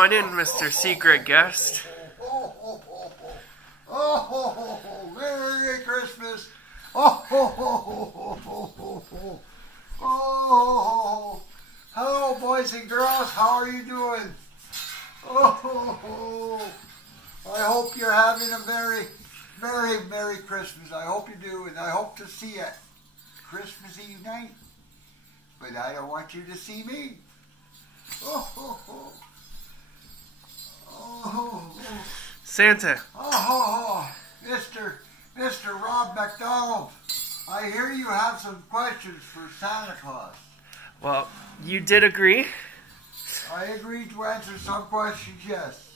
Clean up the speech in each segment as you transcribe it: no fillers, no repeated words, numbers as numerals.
on in, Mr. Secret Guest. Merry Christmas. Hello, boys and girls. How are you doing? I hope you're having a very, very Merry Christmas. I hope you do, and I hope to see you Christmas Eve night. But I don't want you to see me. Santa. Mr. Rob McDonald, I hear you have some questions for Santa Claus. Well, you did agree. I agreed to answer some questions, yes.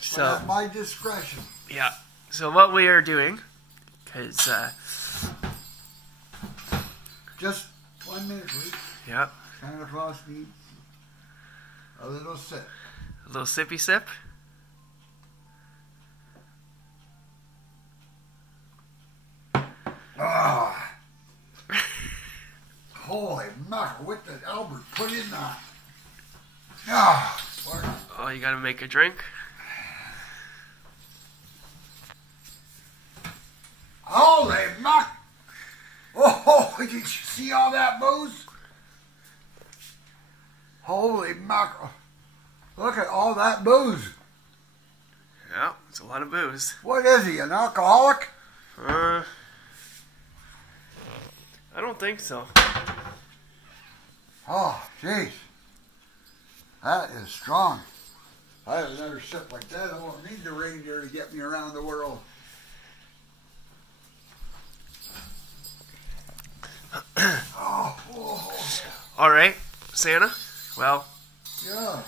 So, but at my discretion. Yeah. So what we are doing, because... just 1 minute, please. Yeah. Santa Claus needs a little sip. A little sippy sip. Ah. Holy mackerel, what did Albert put in that? Ah. Oh, you gotta make a drink? Holy mac! Oh, did you see all that booze? Holy mackerel. Look at all that booze. Yeah, it's a lot of booze. What is he, an alcoholic? I don't think so. Oh, jeez. That is strong. I have another sip like that. I won't need the reindeer to get me around the world. All right, Santa. Well, yeah.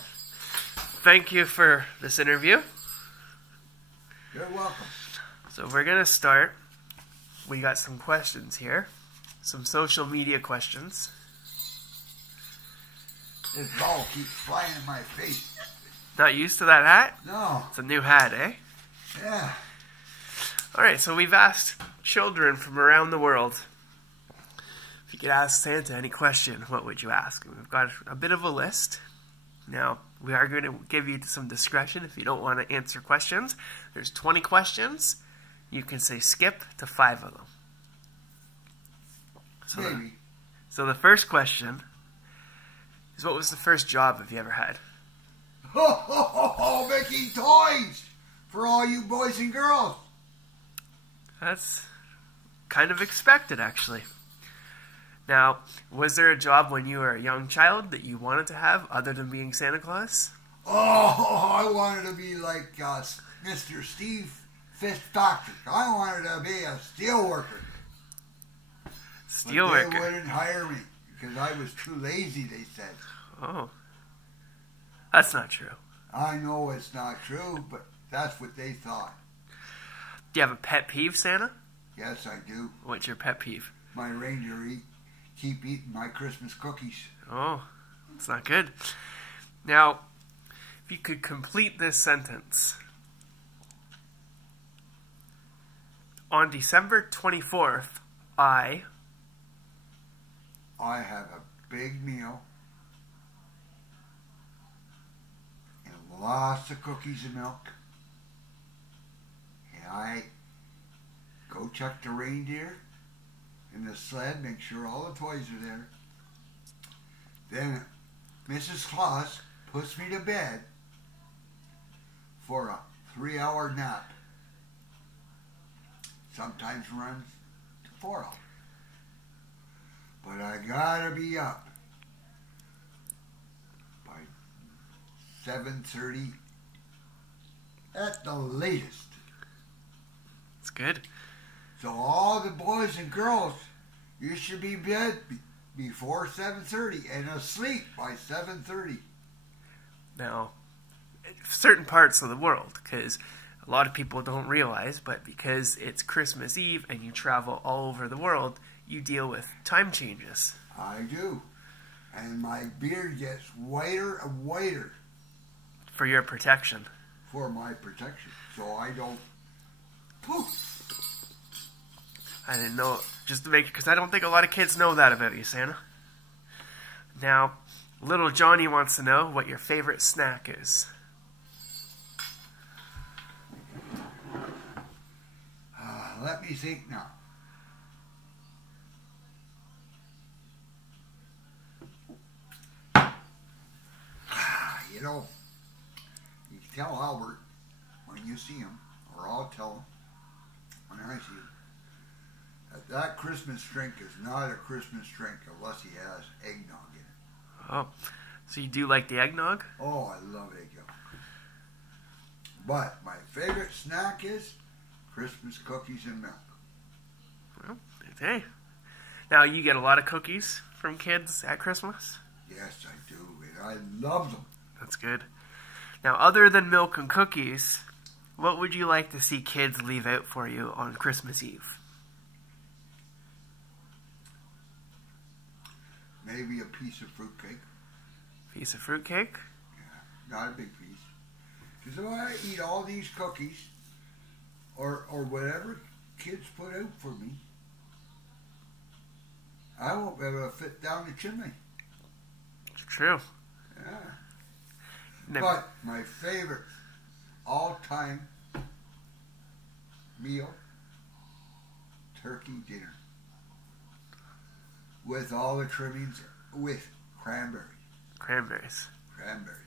Thank you for this interview. You're welcome. So we're going to start. We got some questions here. Some social media questions. This ball keeps flying in my face. Not used to that hat? No. It's a new hat, eh? Yeah. Alright, so we've asked children from around the world. If you could ask Santa any question, what would you ask? We've got a bit of a list. Now, we are going to give you some discretion if you don't want to answer questions. There's 20 questions. You can say skip to 5 of them. So the first question is, what was the first job have you ever had? Making toys for all you boys and girls. That's kind of expected, actually. Now, was there a job when you were a young child that you wanted to have other than being Santa Claus? Oh, I wanted to be like Mr. Steve Fitzpatrick. I wanted to be a steel worker. Steel but worker? They wouldn't hire me because I was too lazy, they said. Oh. That's not true. I know it's not true, but that's what they thought. Do you have a pet peeve, Santa? Yes, I do. What's your pet peeve? My reindeer keep eating my Christmas cookies. Oh, that's not good. Now, if you could complete this sentence. On December 24th, I have a big meal and lots of cookies and milk. And I go check the reindeer in the sled, make sure all the toys are there. Then Mrs. Claus puts me to bed for a 3-hour nap. Sometimes runs to 4 hours. But I gotta be up by 7:30 at the latest. That's good. So all the boys and girls, you should be in bed before 7:30 and asleep by 7:30. Now, certain parts of the world, because a lot of people don't realize, but because it's Christmas Eve and you travel all over the world, you deal with time changes. I do. And my beard gets whiter and whiter. For your protection. For my protection. So I don't poof. I didn't know, just to make, because I don't think a lot of kids know that about you, Santa. Now, little Johnny wants to know what your favorite snack is. let me think now. You know, you tell Albert when you see him, or I'll tell him when I see him, that Christmas drink is not a Christmas drink unless he has eggnog in it. Oh, so you do like the eggnog? Oh, I love eggnog. But my favorite snack is Christmas cookies and milk. Well, hey. Now, you get a lot of cookies from kids at Christmas? Yes, I do, and I love them. That's good. Now, other than milk and cookies, what would you like to see kids leave out for you on Christmas Eve? Maybe a piece of fruitcake. Piece of fruitcake? Yeah, not a big piece. Because if I eat all these cookies, or whatever kids put out for me, I won't be able to fit down the chimney. It's true. Yeah. Never. But my favorite all-time meal, turkey dinner. With all the trimmings, with cranberries. Cranberries. Cranberries.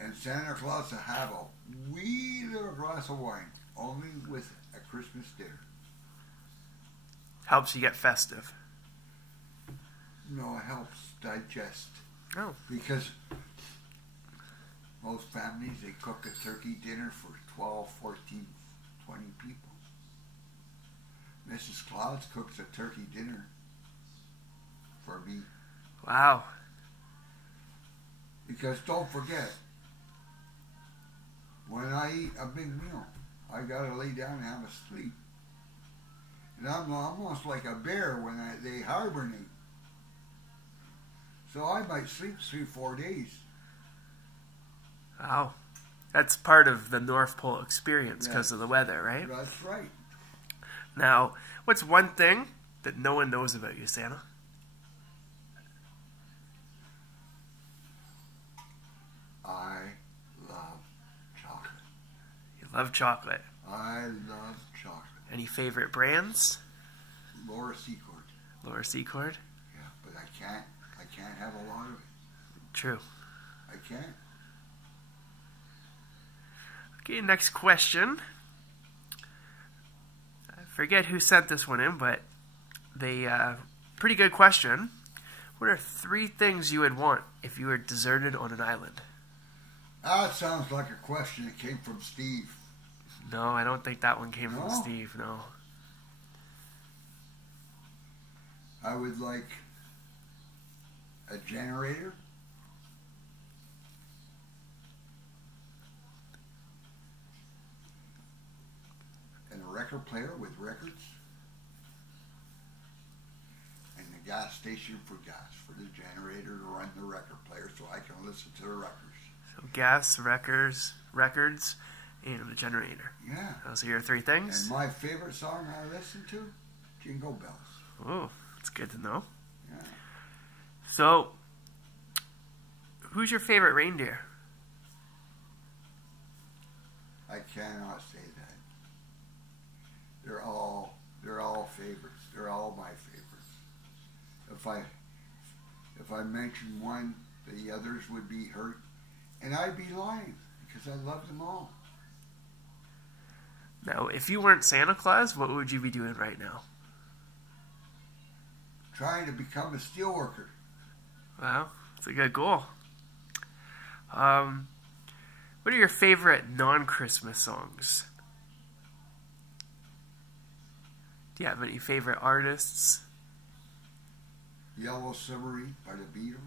And Santa Claus will have a wee little glass of wine, only with a Christmas dinner. Helps you get festive. No, it helps digest. Oh. Because most families, they cook a turkey dinner for 12, 14, 20 people. Mrs. Claus cooks a turkey dinner for me. Wow. Because don't forget, when I eat a big meal, I gotta lay down and have a sleep. And I'm almost like a bear when they hibernate. So I might sleep 3-4 days. Wow. That's part of the North Pole experience because of the weather, right? That's right. Now, what's one thing that no one knows about you, Santa? I love chocolate. You love chocolate. I love chocolate. Any favorite brands? Laura Secord. Laura Secord? Yeah, but I can't have a lot of it. True. I can't. Okay, next question. I forget who sent this one in, but pretty good question. What are 3 things you would want if you were deserted on an island? That sounds like a question that came from Steve. No, I don't think that one came from No? Steve, no. I would like a generator, and a record player with records, and the gas station for gas for the generator to run the record player so I can listen to the records. So gas, records, and a generator. Yeah. Those are your 3 things? And my favorite song I listen to, Jingle Bells. Oh, that's good to know. Yeah. So, who's your favorite reindeer? I cannot say that. They're all favorites. They're all my favorites. If I mention one, the others would be hurt, and I'd be lying because I love them all. Now, if you weren't Santa Claus, what would you be doing right now? Trying to become a steelworker. Wow, that's a good goal. What are your favorite non-Christmas songs? Do you have any favorite artists? Yellow Submarine by the Beatles.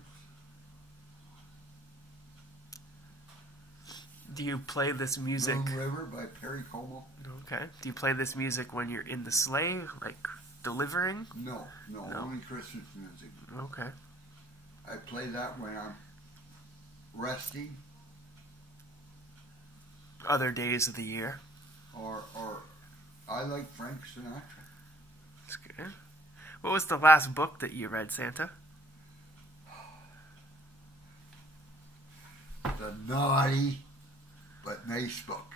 Do you play this music? Moon River by Perry Como. Okay. Do you play this music when you're in the sleigh, like delivering? No, No. only Christmas music. Okay. I play that when I'm resting Other days of the year? or I like Frank Sinatra. That's good. What was the last book that you read, Santa? The naughty but nice book.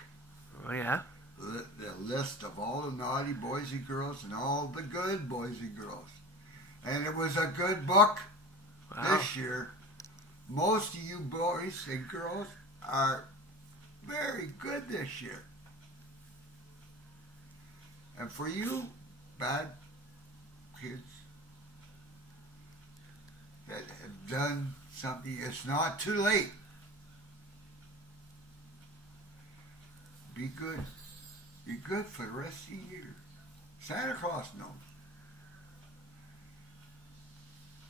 Oh, yeah? the list of all the naughty boys and girls and all the good boys and girls. And it was a good book. Wow. This year. Most of you boys and girls are very good this year. And for you bad kids that have done something, it's not too late. Be good. Be good for the rest of the year. Santa Claus knows.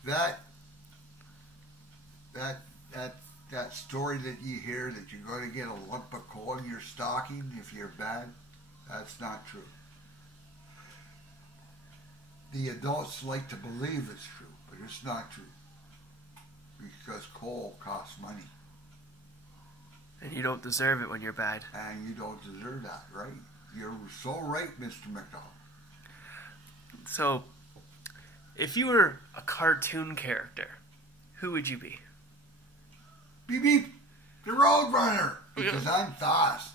That story that you hear that you're going to get a lump of coal in your stocking if you're bad, that's not true. The adults like to believe it's true, but it's not true. Because coal costs money. And you don't deserve it when you're bad. And you don't deserve that, right? You're so right, Mr. McDonald. So, if you were a cartoon character, who would you be? Beep beep, the Roadrunner, because I'm fast.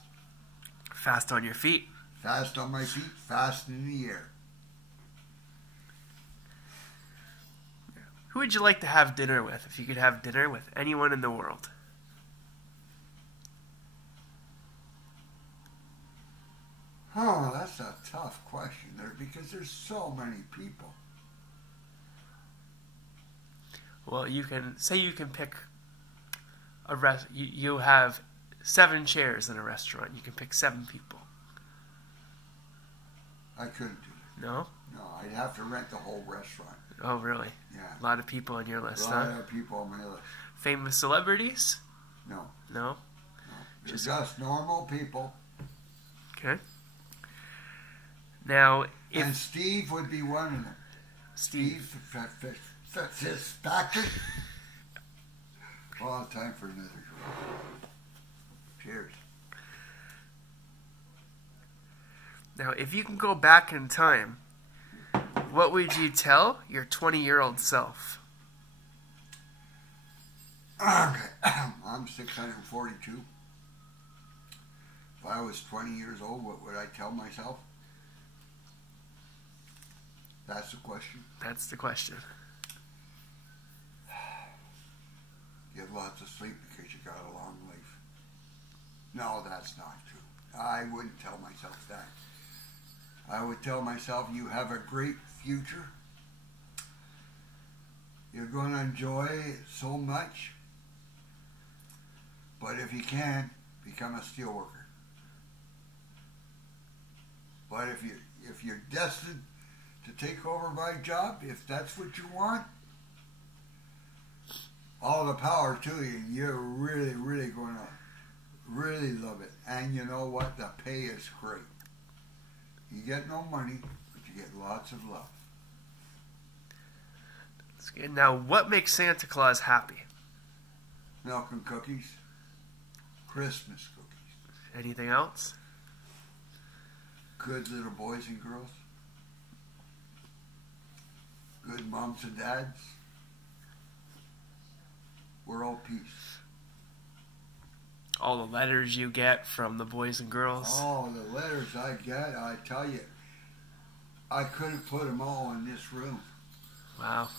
Fast on your feet. Fast on my feet, fast in the air. Who would you like to have dinner with if you could have dinner with anyone in the world? Oh, that's a tough question there because there's so many people. Well, you can pick you have 7 chairs in a restaurant. You can pick 7 people. I couldn't do that. No? No, I'd have to rent the whole restaurant. Oh, really? Yeah. A lot of people on your list, A lot of people on my list. Famous celebrities? No. No? No. They're just normal people. Okay. Now, and Steve would be one of them. Steve Fitzpatrick. Well, time for another drink. Cheers. Now, if you can go back in time, what would you tell your 20-year-old self? Okay. I'm 642. If I was 20 years old, what would I tell myself? That's the question. That's the question. Get lots of sleep because you got a long life. No, that's not true. I wouldn't tell myself that. I would tell myself you have a great future. You're going to enjoy it so much. But if you can, become a steel worker. But if you're destined to take over my job, if that's what you want, all the power to you. You're really, really going to really love it. And you know what? The pay is great. You get no money, but you get lots of love. That's good. Now, what makes Santa Claus happy? Milk and cookies. Christmas cookies. Anything else? Good little boys and girls. Good moms and dads. World peace. All the letters you get from the boys and girls. Oh, the letters I get, I tell you, I couldn't put them all in this room. Wow.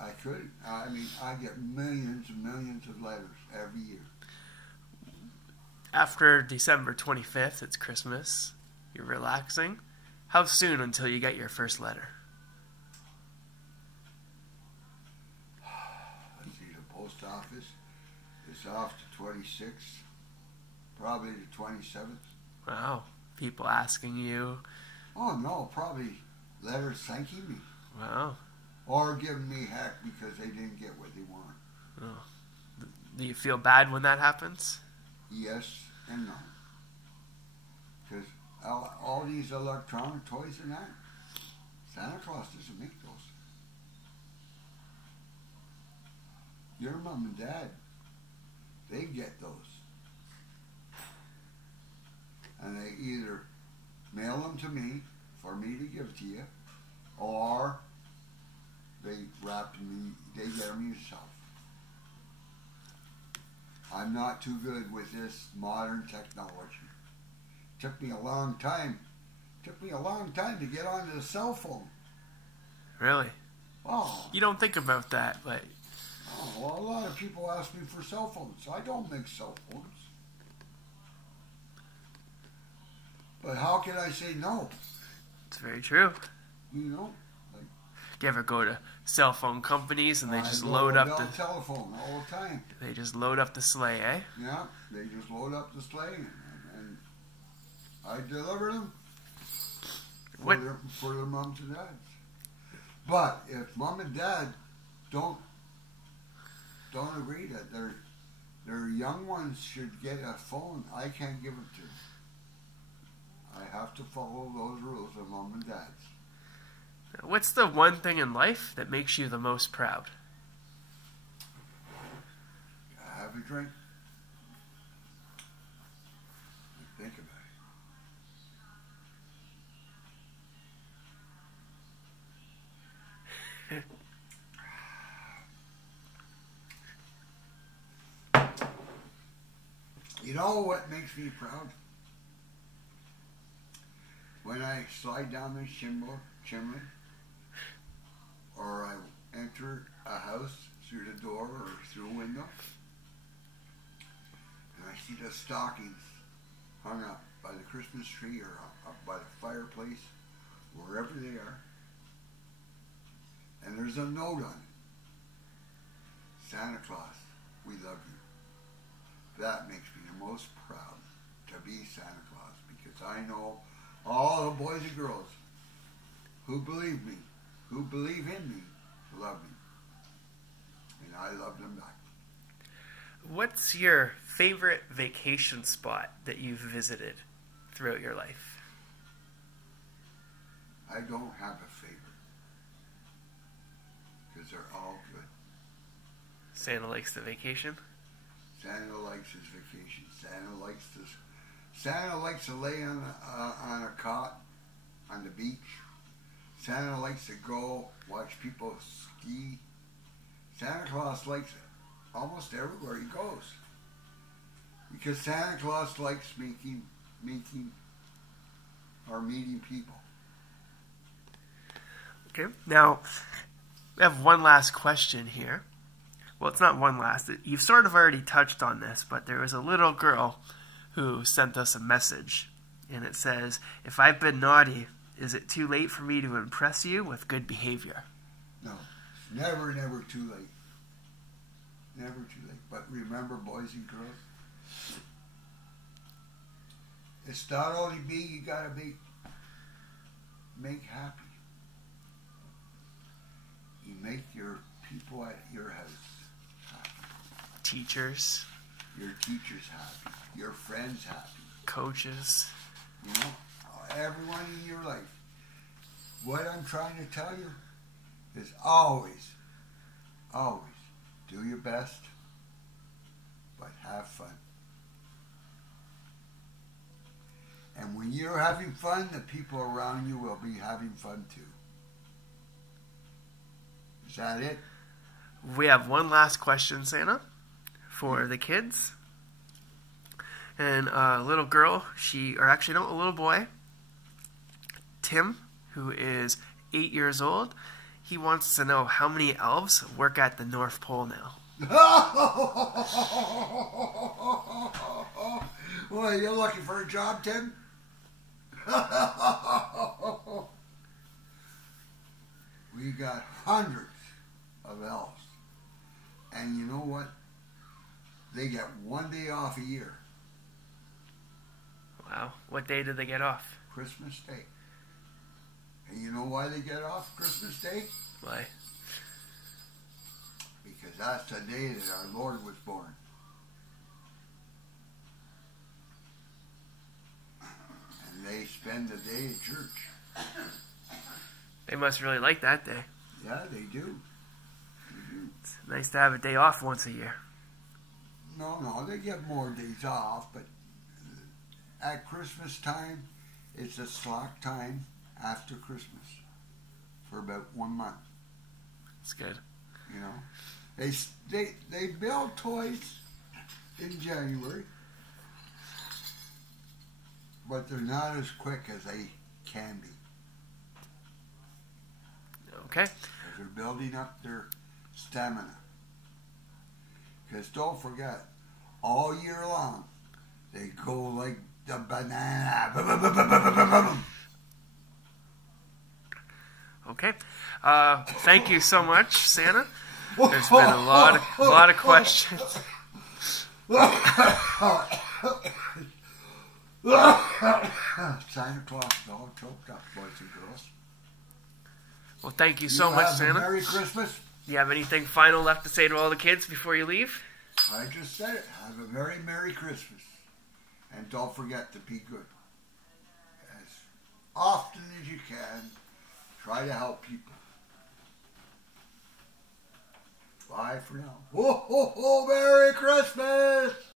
I couldn't. I mean, I get millions and millions of letters every year. After December 25th, it's Christmas. You're relaxing. How soon until you get your first letter? Let's see, the post office is off to 26th, probably the 27th. Wow. People asking you. Oh, no, probably letters thanking me. Wow. Or giving me heck because they didn't get what they want. Oh. Do you feel bad when that happens? Yes and no. Because all these electronic toys and that, Santa Claus doesn't make those. Your mom and dad, they get those. And they either mail them to me for me to give to you, or they wrap me, they get them yourself. I'm not too good with this modern technology. Took me a long time. Took me a long time to get onto the cell phone. Really? Oh. You don't think about that, but... Oh, well, a lot of people ask me for cell phones. I don't make cell phones. But how can I say no? It's very true. You know? Do you ever go to cell phone companies and they just load up the telephone all the time? They just load up the sleigh, eh? Yeah, they just load up the sleigh and I deliver them for their moms and dads. But if mom and dad don't agree that their young ones should get a phone, I can't give it to them. I have to follow those rules of mom and dad's. What's the one thing in life that makes you the most proud? Have a drink. Think about it. You know what makes me proud? When I slide down the chimney, or I enter a house through the door or through a window, and I see the stockings hung up by the Christmas tree or up by the fireplace, wherever they are, and there's a note on it. Santa Claus, we love you. That makes me the most proud to be Santa Claus, because I know all the boys and girls who believe me, who believe in me, love me. And I love them back. What's your favorite vacation spot that you've visited throughout your life? I don't have a favorite, because they're all good. Santa likes the vacation? Santa likes his vacation. Santa likes to lay on a cot on the beach. Santa likes to go watch people ski. Santa Claus likes it almost everywhere he goes, because Santa Claus likes meeting people. Okay, now I have one last question here. Well, it's not one last. You've sort of already touched on this, but there was a little girl who sent us a message, and it says, "If I've been naughty, is it too late for me to impress you with good behavior?" No, it's never too late. Never too late. But remember, boys and girls, it's not only me you gotta make happy. You make your people at your house happy. Teachers. Your teachers happy. Your friends happy. Coaches. You know, everyone in your life. What I'm trying to tell you is always do your best, but have fun. And when you're having fun, the people around you will be having fun too. Is that it? We have one last question, Santa, for the kids. And a little girl, a little boy, Tim, who is 8 years old, he wants to know how many elves work at the North Pole now. Well, you're looking for a job, Tim? We got hundreds of elves. And you know what? They get one day off a year. Wow. What day did they get off? Christmas Day. And you know why they get off Christmas Day? Why? Because that's the day that our Lord was born. And they spend the day at church. They must really like that day. Yeah, they do. It's nice to have a day off once a year. No, they get more days off, but at Christmas time, it's a slack time after Christmas for about 1 month. That's good. You know, they build toys in January, but they're not as quick as they can be. Okay. Because they're building up their stamina. Because don't forget, all year long, they go like the banana. Okay. Thank you so much, Santa. There's been a lot of questions. Santa Claus is all choked up, boys and girls. Well, thank you so much, Santa. Merry Christmas. Do you have anything final left to say to all the kids before you leave? I just said it. Have a very Merry Christmas. And don't forget to be good. As often as you can, try to help people. Bye for now. Ho, ho, ho, Merry Christmas!